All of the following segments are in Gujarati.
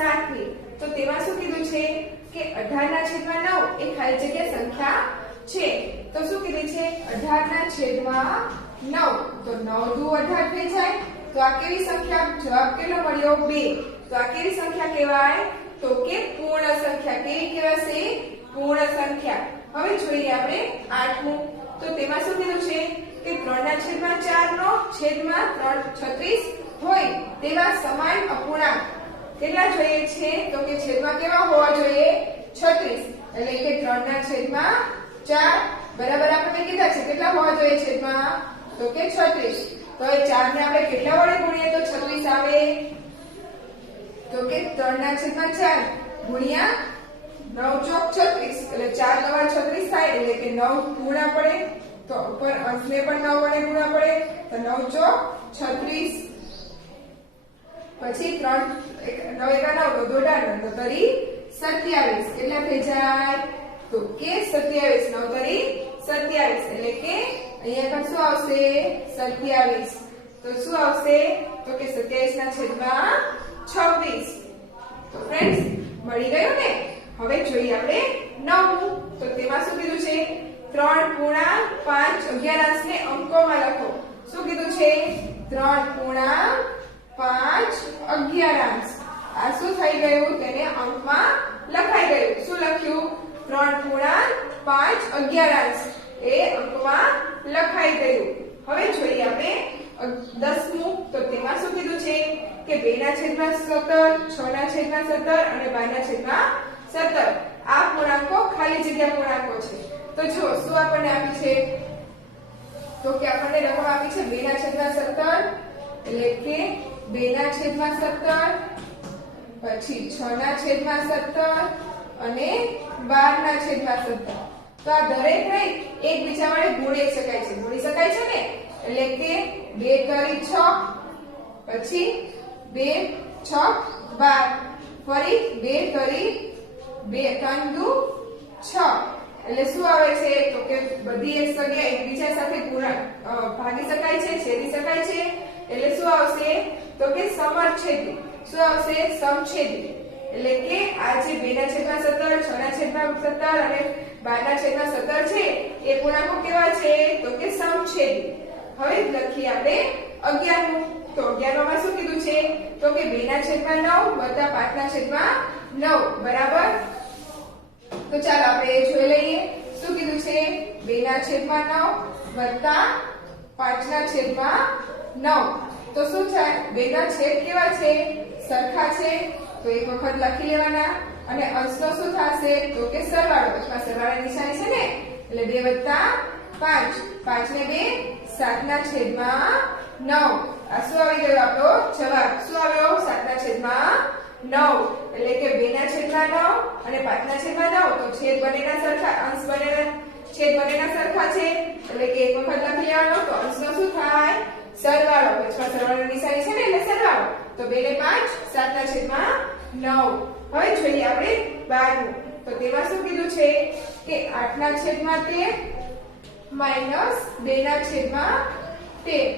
7 તો તેમાં શું કીધું છે કે 18/9 એ ખાલી જગ્યા સંખ્યા છે તો શું કીધું છે 18/9 તો 9 દુ 18 થઈ જાય તો આ કેવી સંખ્યા જવાબ કેટલો મળ્યો 2 તો આ કેવી સંખ્યા કહેવાય તો કે પૂર્ણ સંખ્યા કેવી કહેવાશે પૂર્ણ સંખ્યા હવે જોઈએ આપણે 8મું તો તેમાં શું કીધું છે કે 3/4 નો છેદમાં 36 હોય તેવા સમાન અપૂર્ણાંક કેટલા જોઈએ છે તો કે છેદમાં કેવા હોવા જોઈએ 36 એટલે કે 3/4 બરાબર આપણે કીધા છે કેટલા હોવા જોઈએ છેદમાં તો કે 36 તો એ 4 ને આપણે કેટલા વડે ગુણીએ તો 36 આવે તો કે 3/4 ગુણ્યા 9 ચોક 36 એટલે 4 નવા 36 થાય એટલે કે 9 ગુણા પડે તો ઉપર અંશને પણ 9 વડે ગુણા પડે તો 9 ચોક 36 પછી 3 9 એકા 9 તો દોઢા તો તરી 27 કેટલા થઈ જાય તો કે 27 9 તરી 27 એટલે કે અહીંયા પણ શું આવશે 27 તો શું આવશે તો કે 27 ના છેદમાં 26 તો ફ્રેન્ડ્સ મળી ગયું ને હવે જોઈએ આપણે 9મું તો તેમાં શું કીધું છે 3/5 ને અંકોમાં લખો શું કીધું છે 3/5 આ શું થઈ ગયું તેને અંકમાં લખાઈ ગયું શું લખ્યું 3/5 એ અંકમાં લખાઈ ગયું હવે જોઈએ આપણે 10મું તો તેમાં શું કીધું છે કે 2/17 6/17 અને 12/17 આ પૂર્ણાંકો ખાલી જગ્યા પૂર્ણાંકો છે તો જો શું આપણને આપ્યું છે તો કે આપણને રકમ આપી છે 2/17 એટલે કે 2/17 પછી 6/17 અને 12/17 તો આ દરેક ને એકબીજા વડે ગુણી શકાય છે ને એટલે કે 2 તરી 6 પછી 2 6 12 ફરી 2 તરી 2 3 દુ 6 એટલે શું આવે છે તો કે બધી એક સંખ્યા એકબીજા સાથે ભાગી શકાય છે છેદી શકાય છે એટલે શું આવશે તો કે સમછેદી શું આવશે સમછેદી એટલે કે આ જે 2/17 6/17 અને 12/17 છે એ પૂર્ણાંકો કેવા છે તો કે સમછેદી હવે લખીએ આપણે 11મું તો 11માં શું કીધું છે તો કે 2/9 વત્તા 5/9 બરાબર તો ચાલો આપણે એ જોઈ લઈએ શું કીધું છે 2/9 વત્તા 5/9 તો શું થાય બેના છેદ કેવા છે સરખા છે તો એક વખત લખી લેવાના અને અંશનો શું થશે તો કે સરવાળો અથવા સરવાળાની નિશાની છે ને એટલે 2 વત્તા 5 5 ને 2 7/9 આ શું આવી ગયો આપણો જવાબ શું આવ્યો 7/9 એટલે કે 2/9 અને 5/9 તો છેદ બંનેના સરખા અંશ બંનેના છેદ બંનેના સરખા છે એટલે કે એક વખત લખી લેવાનો તો અંશનો શું થાય સરવાળો અથવા સરવાળાની નિશાની છે ને એટલે સરવાળો તો 2 ને 5 7/9 હવે જોઈએ આપણે 12મું તો તેમાં શું કીધું છે કે 8/13 માઈનસ 2/13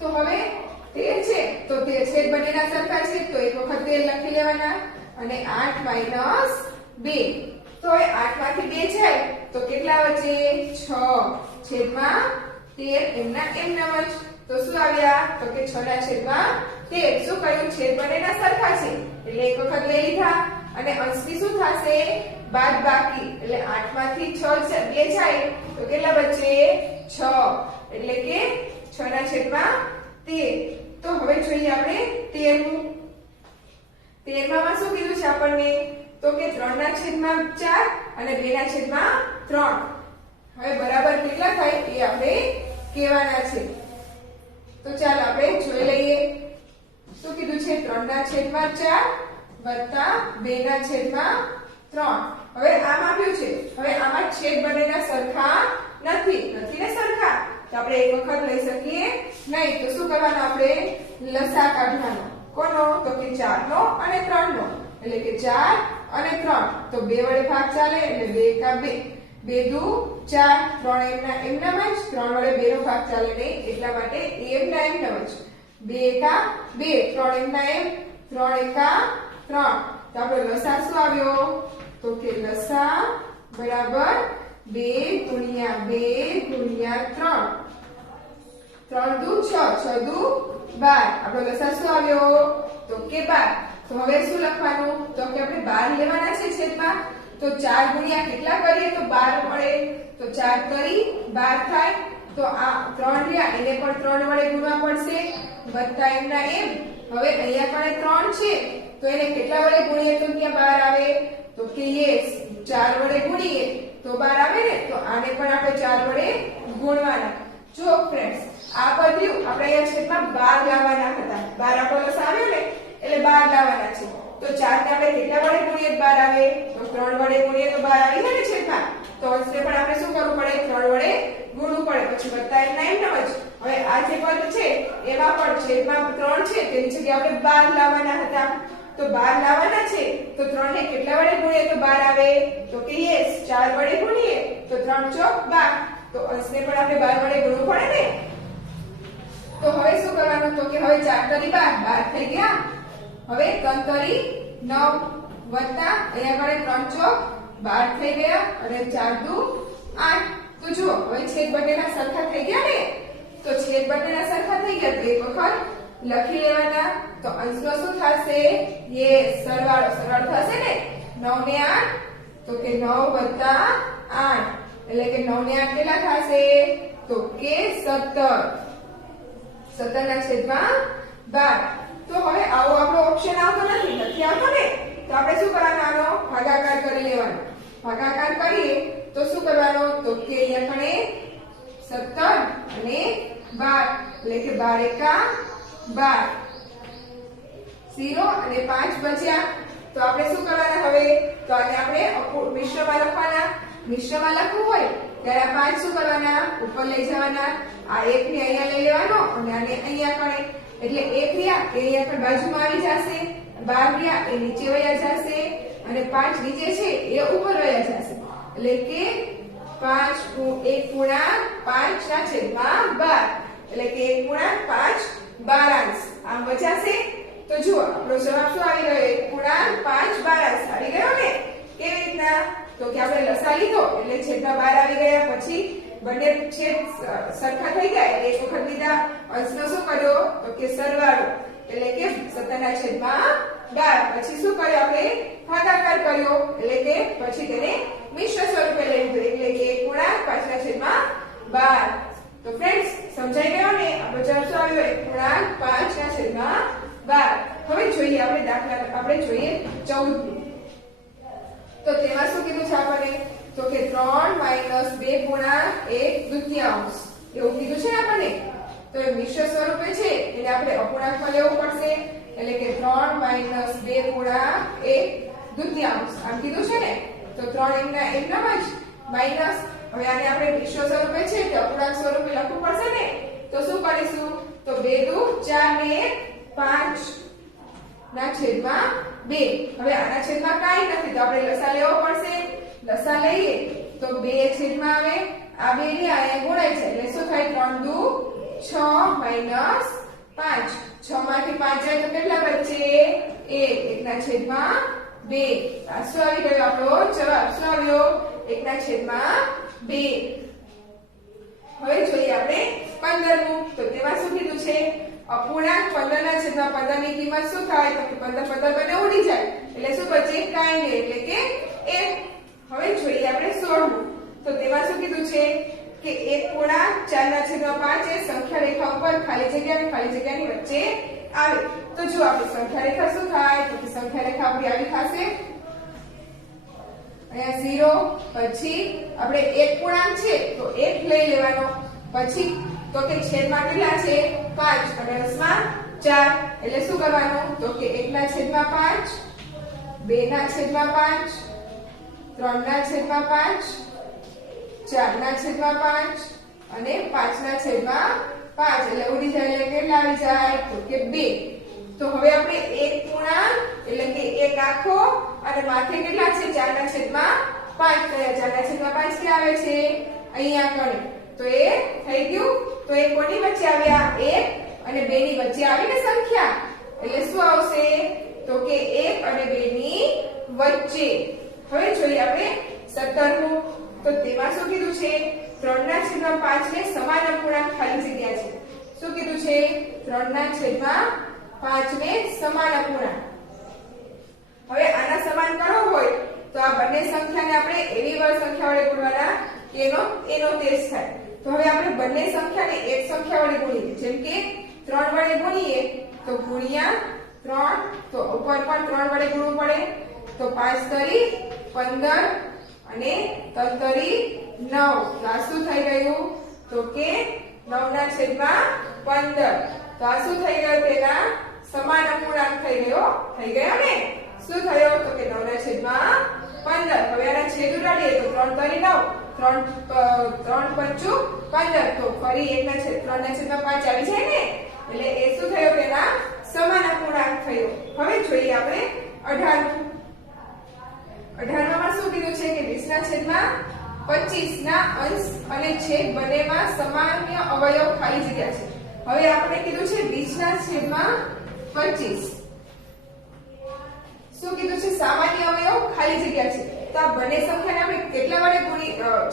તો હવે 13 છે તો તે છેદ બંનેના સરખા છે તો એક વખત 13 લખી લેવાના અને 8 માઈનસ 2 તો હવે 8 માંથી 2 જાય તો કેટલા વચ્ચે 6 છેદમાં 13 એમના જ તો શું આવ્યા તો કે 6/13 શું કહ્યું છેદ બંનેના સરખા છે એટલે એક વખત લઈ લીધા અને અંશની શું થશે બાદબાકી એટલે 8 માંથી 6 2 જાય તો કેટલા બચે 6 એટલે કે 6/13 તો હવે જોઈએ આપણે 13મું 13માં શું કીધું છે આપણને તો કે 3/4 અને 2/3 હવે બરાબર કેટલા થાય એ આપણે કહેવાના છે તો ચાલો આપણે જોઈ લઈએ શું કીધું છે 3/4 વત્તા 2/3 હવે આમ આપ્યું છે હવે આમાં છેદ બંનેના સરખા નથી ને સરખા તો આપણે એક વખત લઈ શકીએ નહીં તો શું કરવાનું આપણે લસા કાઢવાનો કોનો તો કે 4 નો અને 3 નો એટલે કે 4 અને 3 તો 2 વડે ભાગ ચાલે એટલે 2 એકા 2 2 દુ 4 3 એમના જ 3 વડે 2 નો ભાગ ચાલે નહીં એટલા માટે એમના જ 2 એકા 2 3 એમના એમ 3 એકા 3. તો આપણો લસા શું આવ્યો? તો કે લસા બરાબર 2 ગુણ્યા 2 ગુણ્યા 3. 3 દુ 6, 6 દુ 12. આપણો લસા શું આવ્યો? તો કે 12. તો હવે શું લખવાનું? તો કે આપણે 12 લેવાના છે છેદમાં. તો 4 ગુણ્યા કેટલા કરીએ તો 12 મળે. તો 4 કરી 12 થાય. તો આ 3 રહ્યા એને પણ 3 વડે ગુણવા પડશે વત્તા એમના એમ. હવે અહીંયા પણ 3 છે તો એને કેટલા વડે ગુણીએ તો ત્યાં 12 આવે? તો કે યસ 4 વડે ગુણીએ તો 12 આવે ને. તો આને પણ આપણે 4 વડે ગુણવાના. જો ફ્રેન્ડ્સ આ બધું આપણે અહીંયા છેદમાં 12 લાવવાના હતા. 12 આપણો લસા આવ્યો ને એટલે 12 લાવવાના છે. તો 4 ને આપણે કેટલા વડે ગુણીએ 12 આવે? તો 3 વડે ગુણીએ તો 12 આવી જાય ને છેદમાં. તો અંશને પણ આપણે શું કરવું પડે? 3 વડે ગુણવું પડે. પછી વત્તા એમના એમ જ. હવે આ જે પદ છે એમાં પણ છેદમાં 3 છે તેની જગ્યાએ આપણે 12 લાવવાના હતા. તો 12 લાવવાના છે તો 3 ને કેટલા વડે ગુણીએ તો 12 આવે? તો કે યસ 4 વડે ગુણીએ તો 3 ચોક 12. તો અંશને પણ આપણે 12 વડે ગુણવું પડે ને. તો હવે શું કરવાનું? તો કે હવે 4 તરી 12 થઈ ગયા. હવે 3 તરી 9 વત્તા અહીંયા આગળ 3 ચોક 12 થઈ ગયા અને 4 દુ 8. તો જુઓ હવે છેદ બંનેના સરખા થઈ ગયા ને. તો છેદ બંનેના સરખા થઈ ગયા તો એક વખત લખી લેવાના. તો અંશનો શું થશે? યસ સરવાળો. સરવાળો થશે ને 9 ને 8. તો કે 9 વત્તા 8 એટલે કે 9 ને 8 કેટલા થશે? તો કે 17. 17 ના છેદમાં 12. તો હવે આવો આપણો ઓપ્શન આવતો નથી આવતો ને. તો આપણે શું કરવાનું? આનો ભાગાકાર કરી લેવાનો. ભાગાકાર કરીએ તો શું કરવાનું? તો કે અહીંયા કણે 17 અને 12 એટલે કે 12 એકા 12. 0 અને 5 બચ્યા. તો આપણે શું કરવાના હવે? તો આને આપણે મિશ્રમાં લખવાના. મિશ્રમાં લખવું હોય ત્યારે આ 5 શું કરવાના? ઉપર લઈ જવાના. આ 1 ને અહીંયા લઈ લેવાનો અને આને અહીંયા કણે એટલે 1 રહ્યા એ અહીંયા પણ બાજુમાં આવી જશે. 12 રહ્યા એ નીચે વયા જશે અને 5 નીચે છે એ ઉપર વયા જશે. એટલે કે 1 ગુણ્યા 5 ના છેદમાં 12 એટલે કે 1 ગુણ્યા 5 12 આમ બચાશે. તો જુઓ આપણો જવાબ શું આવી ગયો? 1 ગુણ્યા 5 12 આવી ગયો ને. કેવી રીતના? તો કે આપણે લસા લીધો એટલે છેદમાં 12 આવી ગયા. પછી બંને છેદ સરખા થઈ ગયા એટલે એક વખત લીધા. અંશનો શું કર્યો? તો કે સરવાળો એટલે કે 17 ના છેદમાં 12. પછી શું કર્યું? આપણે ભાગાકાર કર્યો એટલે કે પછી તેને મિશ્ર સ્વરૂપે લઈ લીધું એટલે કે 1 ગુણ્યા 5 ના છેદમાં 12. તો ફ્રેન્ડ્સ સમજાઈ ગયો ને. આપણો જવાબ શું આવ્યો? 1 ગુણ્યા 5 ના છેદમાં 12. હવે જોઈએ આપણે દાખલા આપણે જોઈએ 14. તો તેમાં શું કીધું છે આપણને? તો કે 3 - 2 ગુણ્યા 1 દૂતીયાંશ એવું કીધું છે આપણને. તો એ મિશ્ર સ્વરૂપે છે એને આપણે અપૂર્ણાંકમાં લેવું પડશે એટલે કે 3 - 2 ગુણ્યા 1 દૂતીયાંશ આમ કીધું છે ને. તો 3 એમના જ માઈનસ. હવે આને આપણે મિશ્ર સ્વરૂપે છે કે અપૂર્ણાંક સ્વરૂપે લખવું પડશે ને. તો શું કરીશું? તો 2 દુ 4 ને 5 ના છેદમાં 2. હવે આના છેદમાં કાઈ નથી તો આપણે લસા લેવો પડશે. લસા લઈએ તો 2 છેદમાં આવે. આ 2 ને અહીંયા ગુણાય છે એટલે શું થાય? 3 દુ 6 માઈનસ 5. 6 માંથી 5 જાય તો કેટલા બચે? 1 ના છેદમાં 2. આ શું આવી ગયો? આપણો જવાબ શું આવ્યો? 1 ના છેદમાં 2. હવે જોઈએ આપણે 15મું. તો તેમાં શું કીધું છે? અપૂર્ણાંક 15 ના છેદમાં 15 ની કિંમત શું થાય? તો 15 15 બને ઉડી જાય એટલે શું બચે? કાઈ નહીં એટલે કે 1. હવે જોઈએ આપણે 16મું. તો તેમાં શું કીધું છે? કે 1 ગુણ્યા 4 ના છેદમાં 5 એ સંખ્યા રેખા ઉપર ખાલી જગ્યા અને ખાલી જગ્યાની વચ્ચે આવે. તો જો આપણી સંખ્યા રેખા શું થાય? તો કે સંખ્યા રેખા આપણી આવી થશે અહીંયા 0. પછી આપણે 1 પૂર્ણાંક છે તો 1 લઈ લેવાનો. પછી તો કે છેદમાં કેટલા છે? 5 અને અંશમાં 4 એટલે શું કરવાનું? તો કે 1 ના છેદમાં 5 2 ના છેદમાં 5 3 ના છેદમાં 5 4 ના છેદમાં 5 અને 5 ના છેદમાં 5 એટલે ઉડી જાય એટલે કેટલા આવી જાય? તો કે 2. તો હવે આપણે 1 પૂર્ણાંક એટલે કે 1 આખો અને માથે કેટલા છે? 4 ના છેદમાં 5. તો 4 ના છેદમાં 5 કે આવે છે અહીંયા કણે. તો એ થઈ ગયું. તો એ કોની વચ્ચે આવ્યા? 1 અને 2 ની વચ્ચે આવીને સંખ્યા એટલે શું આવશે? તો કે 1 અને 2 ની વચ્ચે. હવે જોઈએ આપણે 17મું. તો તેમાં શું કીધું છે? 3/5 ને સમાન અપૂર્ણાંક ખાલી જગ્યા છે. શું કીધું છે? 3/5 ને સમાન અપૂર્ણાંક. હવે આના સમાન કરવો હોય તો આ બંને સંખ્યાને આપણે એવી સંખ્યા વડે ગુણવાના કે એનો તેજ થાય. તો હવે આપણે બંને સંખ્યાને એક સંખ્યા વડે ગુણીએ. જેમ કે 3 વડે ગુણીએ તો ગુણ્યા 3, તો ઉપર પણ 3 વડે ગુણવું પડે. તો 5 તરી 15 અને 3 તરી 9. તો આ શું થઈ ગયું? તો કે 9/15. તો આ શું થઈ ગયું? તેના સમાન અપૂર્ણાંક થઈ ગયો ને? શું થયો? તો કે 9/15. હવે આના છેદ ઉડાડીએ તો 3 તરી 9, 3 5 15. તો ફરી 3/5 આવી જાય ને? એટલે એ શું થયો? તેના સમાન અપૂર્ણાંક થયો. હવે જોઈએ આપણે 18મું. 18માં શું કીધું છે? કે 20/25 ના અંશ અને છેદ બંનેમાં સામાન્ય અવયવ ખાલી જગ્યા છે. હવે આપણે કીધું છે 20/25. શું કીધું છે? સામાન્ય અવયવ ખાલી જગ્યા છે. તો આ બંને સંખ્યાને આપણે કેટલા વડે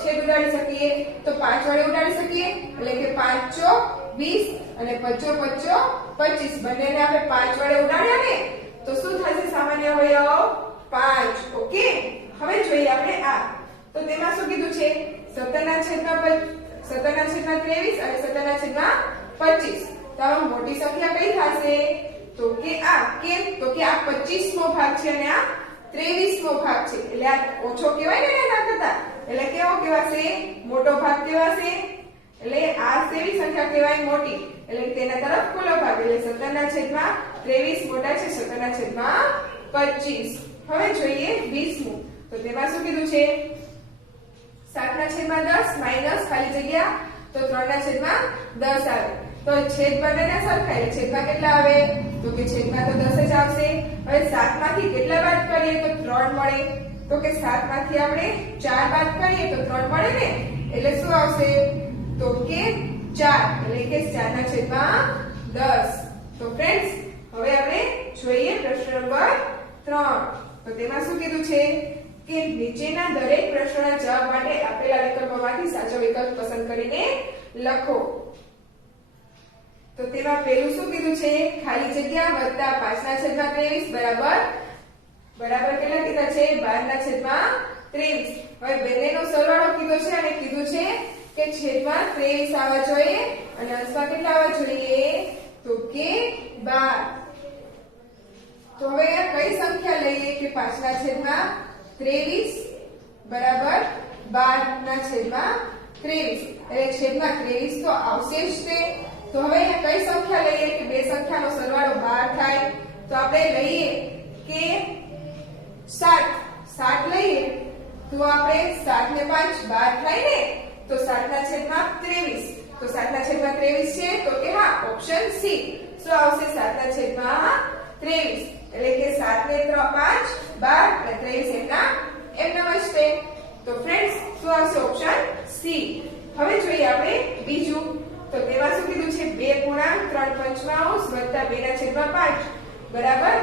છેદ ઉડાડી શકીએ? તો 5 વડે ઉડાડી શકીએ. એટલે કે 5 ચોક 20 અને 5 25. બંનેને આપણે 5 વડે ઉડાડ્યા ને તો શું થશે? સામાન્ય અવયવ 5. ઓકે. હવે જોઈએ આપણે આ. તો તેમાં શું કીધું છે? 17/23 અને 17/25. તો આ મોટી સંખ્યા કઈ થશે? તો કે આ. કેમ? તો કે આ 25મો ભાગ છે અને આ 23મો ભાગ છે. એટલે આ ઓછો કહેવાય ને એના કરતા. એટલે કેવો કહેવાશે? મોટો ભાગ કહેવાશે. એટલે આ કેવી સંખ્યા કહેવાય? મોટી. એટલે તેના તરફ ખુલ્લો ભાગ. એટલે 17/23 મોટા છે 17/25. હવે જોઈએ 20મું. તો તેમાં શું કીધું છે? 7/10 માઈનસ ખાલી જગ્યા તો 3/10 આવે. તો છેદ બંનેના સરખા. એટલે છેદમાં કેટલા આવે? તો કે છેદમાં તો 10 જ આવશે. હવે 7 માંથી કેટલા બાદ કરીએ તો 3 મળે. તો કે 7 માંથી આપણે 4 બાદ કરીએ તો 3 મળે ને? એટલે શું આવશે? તો કે 4. એટલે કે 4/10. તો ફ્રેન્ડ્સ હવે આપણે જોઈએ પ્રશ્ન નંબર 3. તો તેમાં શું કીધું છે? કે નીચેના દરેક પ્રશ્નોના જવાબ માટે આપેલા વિકલ્પોમાંથી સાચો વિકલ્પ પસંદ કરીને લખો. તો તેમાં પહેલું શું કીધું છે? ખાલી જગ્યા વત્તા 5/23 બરાબર કેટલા કીધા છે? 12/23. હવે બંનેનો સરવાળો કીધો છે અને કીધું છે કે છેદમાં 23 આવવા જોઈએ અને અંશમાં કેટલા આવવા જોઈએ? તો કે 12. તો હવે કઈ સંખ્યા લઈએ કે 5/23 બરાબર 12/23. એટલે છેદમાં 23 તો આવશે જ તે. તો હવે કઈ સંખ્યા લઈએ કે બે સંખ્યાનો સરવાળો 12 થાય. તો આપણે લઈએ કે 7 લઈએ તો આપણે 7 ને 5 12 થાય ને? તો 7/23. તો 7/23 છે તો કે હા ઓપ્શન સી. શું આવશે? 7/23. એટલે કે 7 ને 5 12 અને 23 એમના જ છે. તો ફ્રેન્ડ્સ શું આવશે? Option C. હવે જોઈએ આપણે બીજું. તો તેમાં શું કીધું છે? 2.3/5 વત્તા 2/5 બરાબર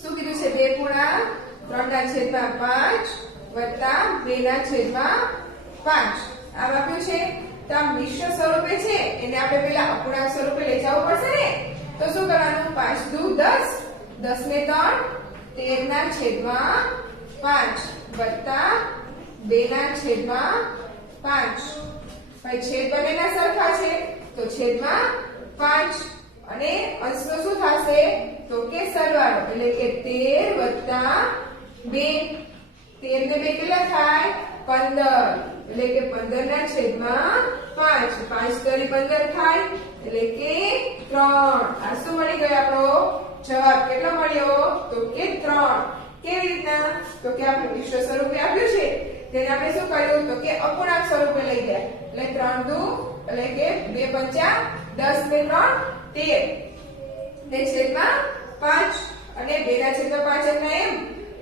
શું કીધું છે? 2.3/5 વત્તા 2/5 આમ આપ્યું છે. તો આ મિશ્ર સ્વરૂપે છે એને આપણે પહેલા અપૂર્ણાંક સ્વરૂપે લઈ જવું પડશે ને? તો શું કરવાનું? 5 દુ 10, 10 ને 3 13/5 વત્તા 2/5. ભાઈ છેદ બંનેના સરખા છે તો છેદમાં 5 અને અંશનો શું થશે? તો કે સરવાળો. એટલે કે 13 + 2. 13 ને 2 કેટલા થાય? 15. એટલે કે 15/5. 5 તરી 15 થાય. એટલે કે 3. આ શું મળી ગયો આપણો જવાબ? કેટલો મળ્યો? તો કે 3. કેવી રીતના? તો કે આપણે મિશ્ર સ્વરૂપે આપ્યું છે તેને આપણે શું કર્યું? તો કે અપૂર્ણાંક સ્વરૂપે લઈ ગયા. એટલે 3 દુ એટલે કે 2 પંચા 10 ને 3 13 ને છેદમાં 5 અને 2/5 એટલે એમ.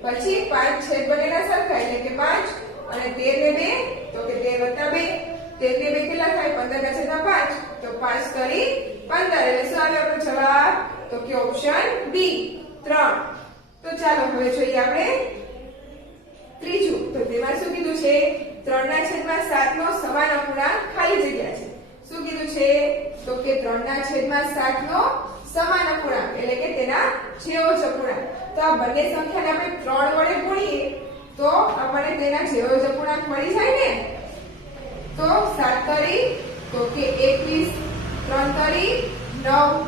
પછી 5 છેદ બંનેના સરખા એટલે કે 5 અને 13 ને 2 તો કે 13 + 2. 13 ને 2 કેટલા થાય? 15/5. તો 5 તરી 15. એટલે શું આવ્યો આપણો જવાબ? તો કે ઓપ્શન બી. 3. તો ચાલો હવે જોઈએ આપણે ત્રીજું. તો તેમાં શું કીધું છે? 3/7 નો સમાન અપૂર્ણાંક ખાલી જગ્યા છે. શું કીધું છે? તો કે 3/7 નો સમાન અપૂર્ણાંક એટલે કે તેના જેવો જ અપૂર્ણાંક. તો આ બંને સંખ્યાને આપણે 3 વડે ગુણીએ તો આપણને તેના જેવો જ અપૂર્ણાંક મળી જાય ને. તો 7 તરી તો કે 21, 3 તરી 9.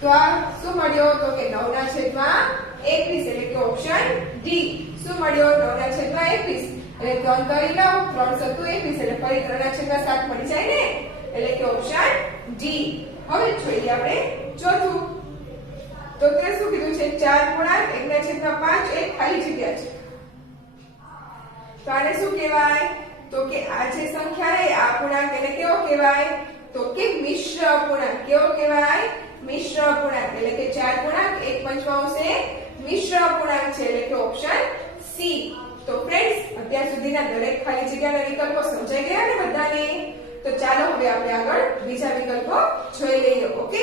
તો આ શું મળ્યો? તો કે 9/21 એટલે કે ઓપ્શન ડી. શું મળ્યો? 9/21 એટલે 3 તરી 9, 3 સત્તુ 21 એટલે ફરી 3/7 મળી જાય ને એટલે કે ઓપ્શન ડી. હવે જોઈએ આપણે ચોથું. તો તે શું કીધું છે? 4 પૂર્ણાંક 1/5 એક ખાલી જગ્યા છે. તો આને શું કહેવાય? તો કે આ જે સંખ્યા છે આ પૂર્ણાંક એને કેવો કહેવાય? તો કે મિશ્ર અપૂર્ણાંક. કેવો કહેવાય? મિશ્ર અપૂર્ણાંક એટલે કે 4 પૂર્ણાંક 1/5 એ મિશ્ર અપૂર્ણાંક છે એટલે કે ઓપ્શન સી. તો ફ્રેન્ડ્સ અત્યાર સુધીના દરેક ખાલી જગ્યાના વિકલ્પો સમજાઈ ગયા ને બધાને? તો ચાલો હવે આપણે આગળ બીજા વિકલ્પો જોઈ લઈએ. ઓકે.